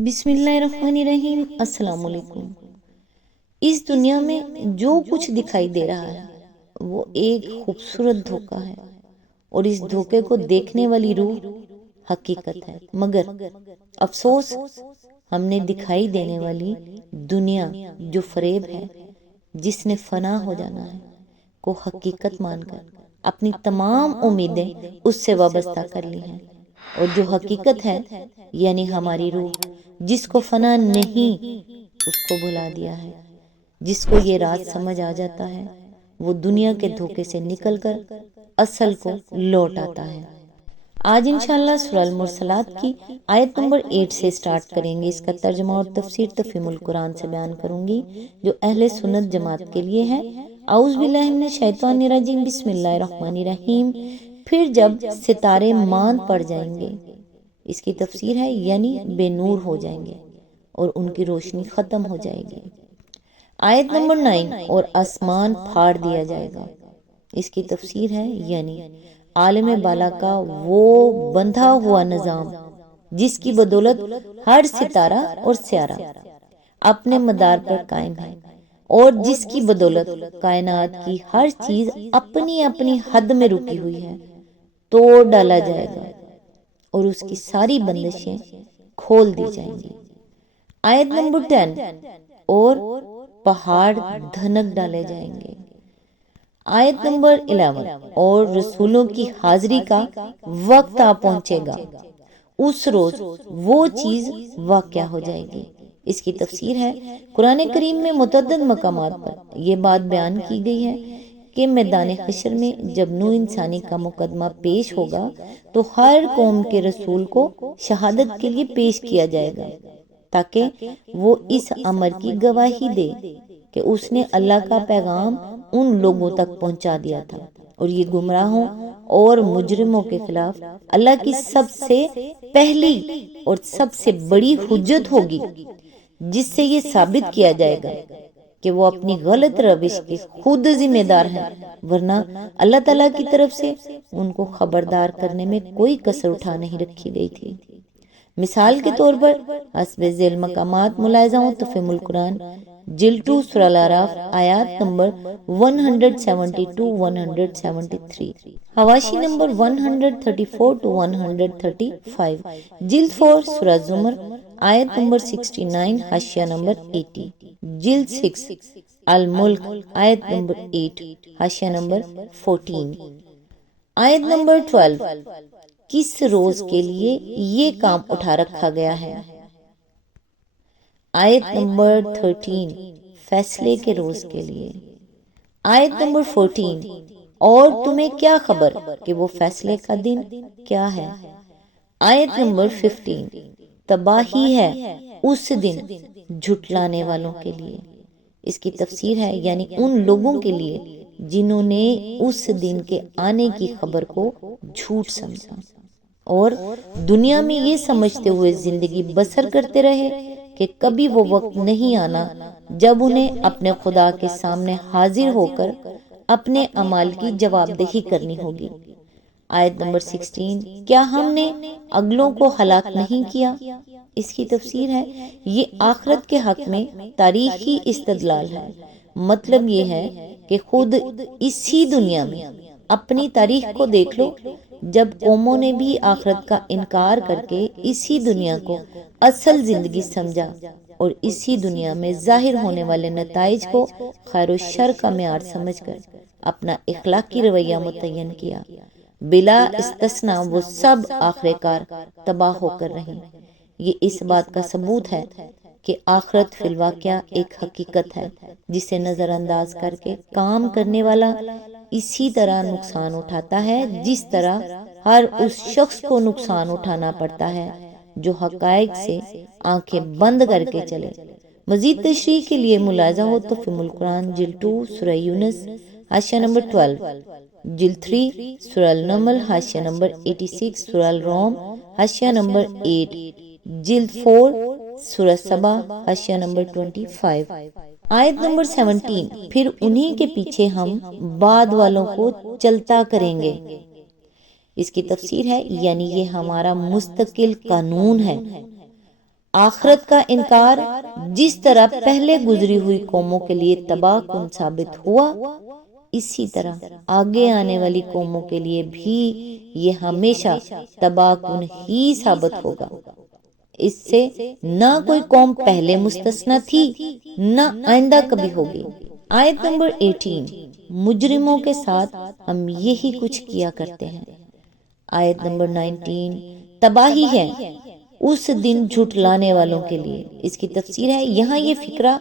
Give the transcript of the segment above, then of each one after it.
بسم اللہ الرحمن الرحیم۔ السلام علیکم۔ اس دنیا میں جو کچھ دکھائی دے رہا ہے وہ ایک خوبصورت دھوکہ ہے، اور اس دھوکے کو دیکھنے والی روح حقیقت ہے، مگر افسوس ہم نے دکھائی دینے والی دنیا جو فریب ہے، جس نے فنا ہو جانا ہے، کو حقیقت مان کر اپنی تمام امیدیں اس سے وابستہ کر لی ہیں، اور جو حقیقت ہے یعنی ہماری روح جس کو فنا نہیں اس کو بھلا دیا ہے۔ جس کو یہ راز سمجھ آ جاتا ہے وہ دنیا کے دھوکے سے نکل کر اصل کو لوٹ آتا ہے۔ آج انشاءاللہ سورہ المرسلات کی آیت نمبر 8 سے سٹارٹ کریں گے۔ اس کا ترجمہ اور تفسیر تفہیم القرآن سے بیان کروں گی جو اہل سنت جماعت کے لیے ہے۔ اعوذ باللہ من الشیطان الرجیم، بسم اللہ الرحمن الرحیم۔ پھر جب ستارے ماند پڑ جائیں گے، اس کی تفسیر ہے یعنی بے نور ہو جائیں گے اور ان کی روشنی ختم ہو جائے گی۔ آیت نمبر 9، اور آسمان پھاڑ دیا جائے گا، اس کی تفسیر ہے یعنی عالم بالا کا وہ بندھا ہوا نظام جس کی بدولت ہر ستارہ اور سیارہ اپنے مدار پر قائم ہے، اور جس کی بدولت کائنات کی ہر چیز اپنی اپنی حد میں رکی ہوئی ہے، توڑ ڈالا جائے گا اور اس کی ساری بندشیں کھول دی جائیں گی۔ آیت نمبر 10، اور پہاڑ دھنک ڈالے جائیں گے۔ آیت نمبر 11، اور رسولوں کی حاضری کا وقت آ پہنچے گا، اس روز وہ چیز واقع ہو جائے گی۔ اس کی تفسیر ہے قرآن کریم میں متعدد مقامات پر یہ بات بیان کی گئی ہے کہ میدان حشر میں جب نوح انسانی کا مقدمہ پیش ہوگا تو ہر قوم کے رسول کو شہادت کے لیے پیش کیا جائے گا تاکہ وہ اس امر کی گواہی دے کہ اس نے اللہ کا پیغام ان لوگوں تک پہنچا دیا تھا، اور یہ گمراہوں اور مجرموں کے خلاف اللہ کی سب سے پہلی اور سب سے بڑی حجت ہوگی، جس سے یہ ثابت کیا جائے گا کہ وہ اپنی غلط روش کے خود ذمہ دار ہیں، ورنہ اللہ تعالیٰ کی طرف سے ان کو خبردار کرنے میں کوئی کسر اٹھا نہیں رکھی گئی تھی۔ مثال کے طور پر حسب ذیل مقامات ملاحظہ ہوں تو تفہیم القرآن جلد 2 سورہ الاعراف آیات نمبر 172 173، حواشی نمبر 134 to 135، جلد 4 سورہ زمر آیت نمبر 69، حاشیہ نمبر 80، جلد 6 الملک آیت نمبر 8، حاشیہ نمبر 14۔ آیت نمبر 12، کس روز کے لیے یہ کام اٹھا رکھا گیا ہے۔ آیت نمبر 13، فیصلے کے روز کے لیے۔ آیت نمبر 14، اور تمہیں کیا خبر کہ وہ فیصلے کا دن کیا ہے۔ آیت نمبر 15، تباہی ہے اس دن جھٹلانے والوں کے لیے۔ اس کی تفسیر ہے یعنی ان لوگوں کے لیے جنہوں نے اس دن کے آنے کی خبر کو جھوٹ سمجھا اور دنیا میں یہ سمجھتے ہوئے زندگی بسر کرتے رہے کہ کبھی وہ وقت نہیں آنا جب انہیں اپنے خدا کے سامنے حاضر ہو کر اپنے اعمال کی جواب دہی کرنی ہوگی۔ آیت نمبر 16، کیا ہم نے اگلوں کو ہلاک نہیں کیا۔ اس کی تفسیر ہے یہ آخرت کے حق میں تاریخی استدلال ہے۔ مطلب یہ ہے کہ خود اسی دنیا میں اپنی تاریخ کو دیکھ لو، جب قوموں نے بھی آخرت کا انکار کر کے اسی دنیا کو اصل زندگی سمجھا اور اسی دنیا میں ظاہر ہونے والے نتائج کو خیر و شر کا معیار سمجھ کر اپنا اخلاقی رویہ متعین کیا، بلا استثناء وہ سب آخر کار تباہ ہو کر رہیں۔ یہ اس بات کا ثبوت ہے کہ آخرت فی الواقع ایک حقیقت ہے جسے نظر انداز کر کے کام کرنے والا اسی طرح نقصان اٹھاتا ہے جس طرح ہر اس شخص کو نقصان اٹھانا پڑتا ہے جو حقائق سے آنکھیں بند کر کے چلے۔ مزید تشریح کے لیے ملاحظہ ہو تو تفہیم القرآن جلد 2 سورہ یونس حاشیہ نمبر 12، جلد 3 سورہ النمل حاشیہ نمبر 86، سورہ الروم حاشیہ نمبر 8، جلد 4 سورہ سبا حاشیہ نمبر 25۔ آیت نمبر 17، پھر انہی کے پیچھے ہم بعد والوں کو چلتا کریں گے۔ اس کی تفسیر ہے یعنی یہ ہمارا مستقل قانون ہے۔ آخرت کا انکار جس طرح پہلے گزری ہوئی قوموں کے لیے تباہ کن ثابت ہوا، اسی طرح آگے آنے والی قوموں کے لیے بھی یہ ہمیشہ تباہ کن ہی ثابت ہوگا۔ اس سے نہ کوئی قوم پہلے مستثنی تھی نہ آئندہ کبھی ہوگی۔ آیت نمبر 18، مجرموں کے ساتھ ہم یہی کچھ کیا کرتے ہیں۔ آیت نمبر 19، تباہی ہے اس دن جھٹلانے والوں کے لیے۔ اس کی تفسیر ہے، یہاں یہ فکرہ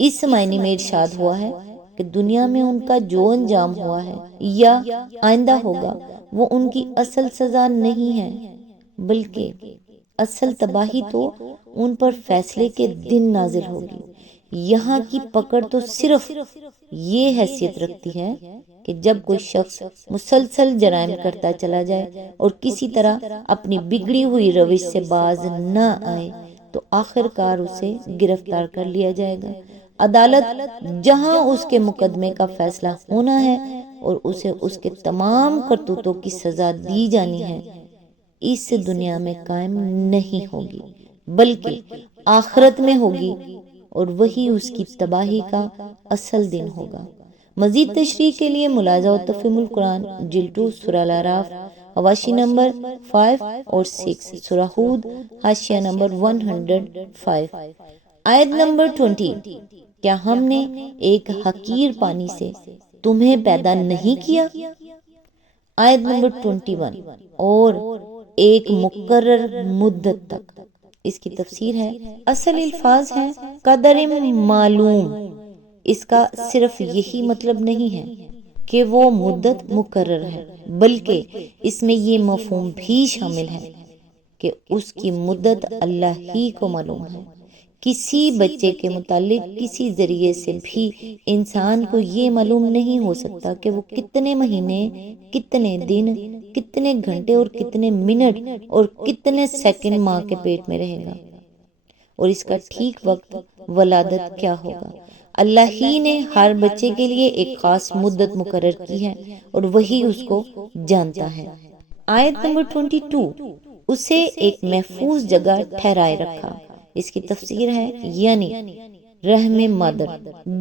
اس معنی میں ارشاد ہوا ہے کہ دنیا میں ان کا جو انجام ہوا ہے یا آئندہ ہوگا وہ ان کی اصل سزا نہیں ہے، بلکہ اصل تباہی تو ان پر فیصلے کے دن نازل ہوگی۔ یہاں کی پکڑ تو صرف یہ حیثیت رکھتی ہے کہ جب کوئی شخص مسلسل جرائم کرتا چلا جائے اور کسی طرح اپنی بگڑی ہوئی روش سے باز نہ آئے تو آخر کار اسے گرفتار کر لیا جائے گا۔ عدالت جہاں اس کے مقدمے کا فیصلہ ہونا ہے اور اسے اس کے تمام کرتوتوں کی سزا دی جانی ہے، اس دنیا میں قائم نہیں ہوگی بلکہ آخرت میں ہوگی، اور وہی اس کی تباہی کا اصل دن ہوگا۔ مزید تشریح کے لیے ملاحظہ و تفہیم القرآن جلد 2 سورہ الاعراف حواشی نمبر 5 اور 6، سورہ ہود حاشیہ نمبر 105۔ آیت نمبر 20، کیا ہم نے ایک حقیر پانی سے تمہیں پیدا نہیں کیا؟ آیت نمبر 21، اور ایک مقرر مدت تک۔ اس کی تفسیر ہے، اصل الفاظ ہے قدر معلوم، اس کا صرف یہی مطلب نہیں ہے کہ وہ مدت مقرر ہے، بلکہ اس میں یہ مفہوم بھی شامل ہے کہ اس کی مدت اللہ ہی کو معلوم ہے۔ کسی بچے کے متعلق کسی ذریعے سے بھی انسان کو یہ معلوم نہیں ہو سکتا کہ وہ کتنے مہینے، کتنے دن، کتنے گھنٹے اور کتنے منٹ اور کتنے سیکنڈ ماں کے پیٹ میں رہے گا، اور اس کا ٹھیک وقت ولادت کیا ہوگا۔ اللہ ہی نے ہر بچے کے لیے ایک خاص مدت مقرر کی ہے اور وہی اس کو جانتا ہے۔ آیت نمبر 22، اسے ایک محفوظ جگہ ٹھہرائے رکھا۔ اس کی تفسیر ہے، یعنی رحم مادر،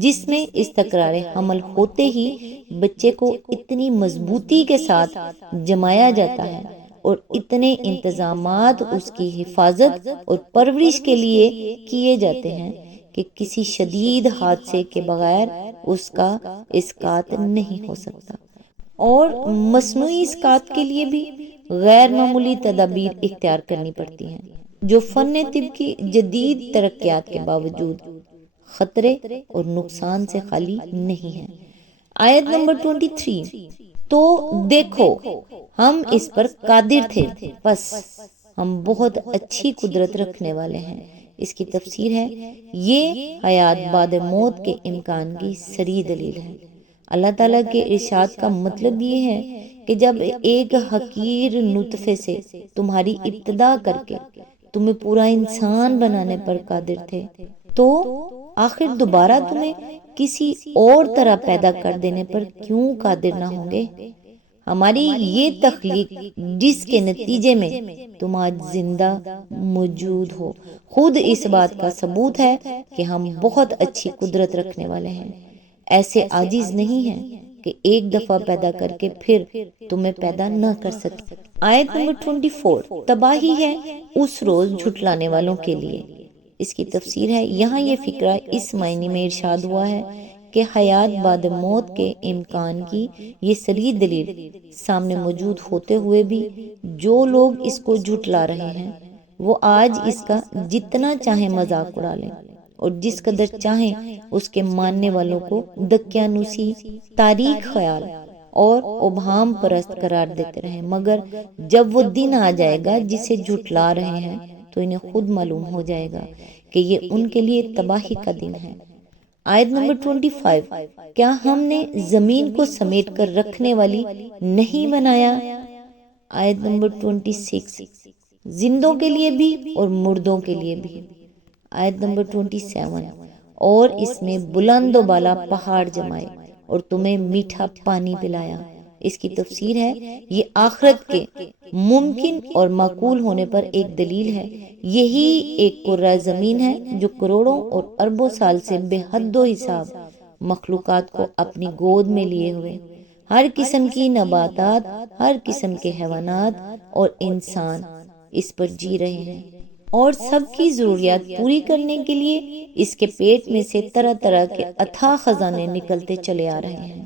جس میں استقرار حمل ہوتے ہی بچے کو اتنی مضبوطی کے ساتھ جمایا جاتا ہے اور اتنے انتظامات اس کی حفاظت اور پرورش کے لیے کیے جاتے ہیں کہ کسی شدید حادثے کے بغیر اس کا اسقاط نہیں ہو سکتا، اور مصنوعی اسقاط کے لیے بھی غیر معمولی تدابیر اختیار کرنی پڑتی ہیں، جو فن طب کی جدید ترقیات کے باوجود خطرے اور نقصان سے خالی نہیں ہے۔ آیت نمبر 23، تو دیکھو ہم اس پر قادر تھے، بس ہم بہت اچھی قدرت رکھنے والے ہیں۔ اس کی تفسیر ہے، یہ حیات بعد موت کے امکان کی صریح دلیل ہے۔ اللہ تعالیٰ کے ارشاد کا مطلب یہ ہے کہ جب ایک حقیر نطفے سے تمہاری ابتدا کر کے تمہیں پورا انسان بنانے پر قادر تھے، تو آخر دوبارہ تمہیں کسی اور طرح پیدا کر دینے پر کیوں قادر نہ ہوں گے؟ ہماری یہ تخلیق جس کے نتیجے میں تم آج زندہ موجود ہو، خود اس بات کا ثبوت ہے کہ ہم بہت اچھی قدرت رکھنے والے ہیں، ایسے عاجز نہیں ہیں کہ ایک دفعہ پیدا کر کے پھر تمہیں پیدا نہ کر سکے۔ آیت نمبر 24، تباہی ہے اس روز جھٹلانے والوں کے لیے۔ اس کی تفسیر ہے، یہاں یہ فکرہ اس معنی میں ارشاد ہوا ہے کہ حیات بعد موت کے امکان کی یہ صریح دلیل سامنے موجود ہوتے ہوئے بھی جو لوگ اس کو جھٹلا رہے ہیں وہ آج اس کا جتنا چاہیں مذاق اڑا لیں اور جس قدر چاہیں اس کے ماننے والوں کو دقیانوسی، تاریخ خیال اور ابہام پرست قرار دیتے رہیں، مگر جب وہ دن آ جائے گا جسے جھٹلا رہے ہیں تو انہیں خود معلوم ہو جائے گا کہ یہ ان کے لیے تباہی کا دن ہے۔ آیت نمبر 25، کیا ہم نے زمین کو سمیٹ کر رکھنے والی نہیں بنایا؟ آیت نمبر 26، زندوں کے لیے بھی اور مردوں کے لیے بھی۔ آیت نمبر 27، اور اس میں بلند و بالا پہاڑ جمائے اور تمہیں میٹھا پانی پلایا اس کی تفسیر ہے یہ آخرت کے ممکن اور معقول ہونے پر ایک دلیل ہے۔ یہی ایک کرۂ زمین ہے جو کروڑوں اور اربوں سال سے بے حد و حساب مخلوقات کو اپنی گود میں لیے ہوئے ہر قسم کی نباتات، ہر قسم کے حیوانات اور انسان اس پر جی رہے ہیں، اور سب کی ضروریات پوری کرنے کے لیے اس کے پیٹ میں سے طرح طرح کے اتھاہ خزانے نکلتے چلے آ رہے ہیں۔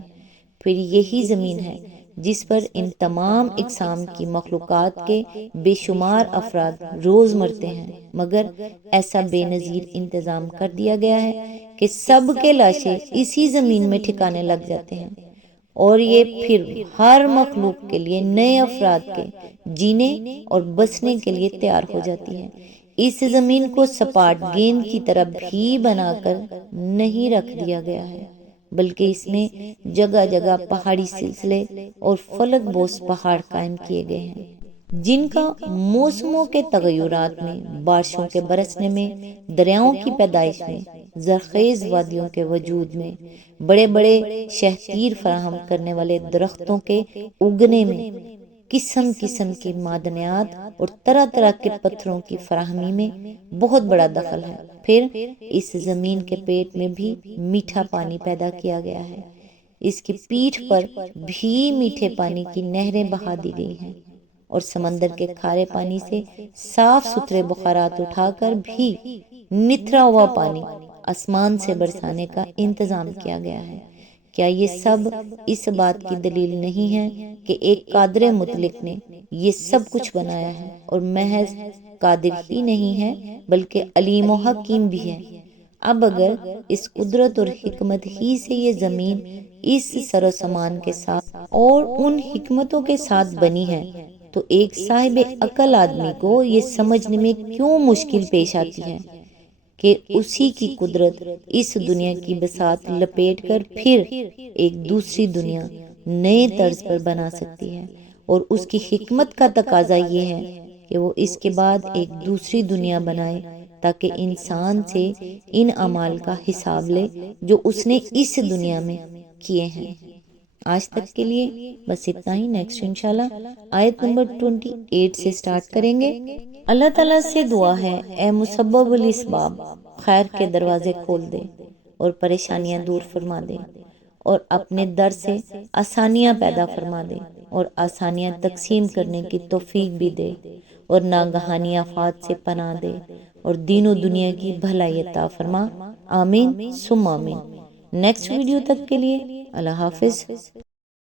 پھر یہی زمین ہے جس پر ان تمام اقسام کی مخلوقات کے بے شمار افراد روز مرتے ہیں، مگر ایسا بے نظیر انتظام کر دیا گیا ہے کہ سب کے لاشیں اسی زمین میں ٹھکانے لگ جاتے ہیں، اور یہ پھر ہر مخلوق کے لیے نئے افراد کے جینے اور بسنے کے لیے تیار ہو جاتی ہے۔ اس زمین کو سپاٹ گیند کی طرح بھی بنا کر نہیں رکھ دیا گیا ہے، بلکہ اس میں جگہ جگہ پہاڑی سلسلے اور فلک بوس پہاڑ قائم کیے گئے ہیں، جن کا موسموں کے تغیرات میں، بارشوں کے برسنے میں، دریاؤں کی پیدائش میں، زرخیز وادیوں کے وجود میں، بڑے بڑے شہتیر فراہم کرنے والے درختوں کے اگنے میں، قسم قسم کی معدنیات اور طرح طرح کے پتھروں کی فراہمی میں بہت بڑا دخل ہے۔ پھر اس زمین کے پیٹ میں بھی میٹھا پانی پیدا کیا گیا ہے، اس کی پیٹھ پر بھی میٹھے پانی کی نہریں بہا دی گئی ہیں، اور سمندر کے کھارے پانی سے صاف ستھرے بخارات اٹھا کر بھی نتھرا ہوا پانی آسمان سے برسانے کا انتظام کیا گیا ہے۔ کیا یہ سب اس بات کی دلیل نہیں ہے کہ ایک قادر مطلق نے یہ سب کچھ بنایا ہے، اور محض قادر ہی نہیں ہے بلکہ علیم و حکیم بھی ہے؟ اب اگر اس قدرت اور حکمت ہی سے یہ زمین اس سر و سامان کے ساتھ اور ان حکمتوں کے ساتھ بنی ہے، تو ایک صاحب عقل آدمی کو یہ سمجھنے میں کیوں مشکل پیش آتی ہے کہ اسی کی قدرت اس دنیا کی بساط لپیٹ کر پھر ایک دوسری دنیا نئے طرز پر بنا سکتی ہے، اور اس کی حکمت کا تقاضا یہ ہے کہ وہ اس کے بعد ایک دوسری دنیا بنائے تاکہ انسان سے ان اعمال کا حساب لے جو اس نے اس دنیا میں کیے ہیں۔ آج تک کے لیے بس اتنا ہی۔ نیکسٹ انشاءاللہ آیت نمبر 28 سے سٹارٹ کریں گے۔ اللہ تعالیٰ سے دعا ہے اے مسبب الاسباب، خیر کے دروازے کھول دے اور پریشانیاں دور فرما دے، اور اپنے در سے آسانیاں پیدا فرما دے اور آسانیاں تقسیم کرنے کی توفیق بھی دے، اور ناگہانی آفات سے پناہ دے اور دین و دنیا کی بھلائی عطا فرما۔ آمین ثم آمین۔ نیکسٹ ویڈیو تک کے لیے اللہ حافظ۔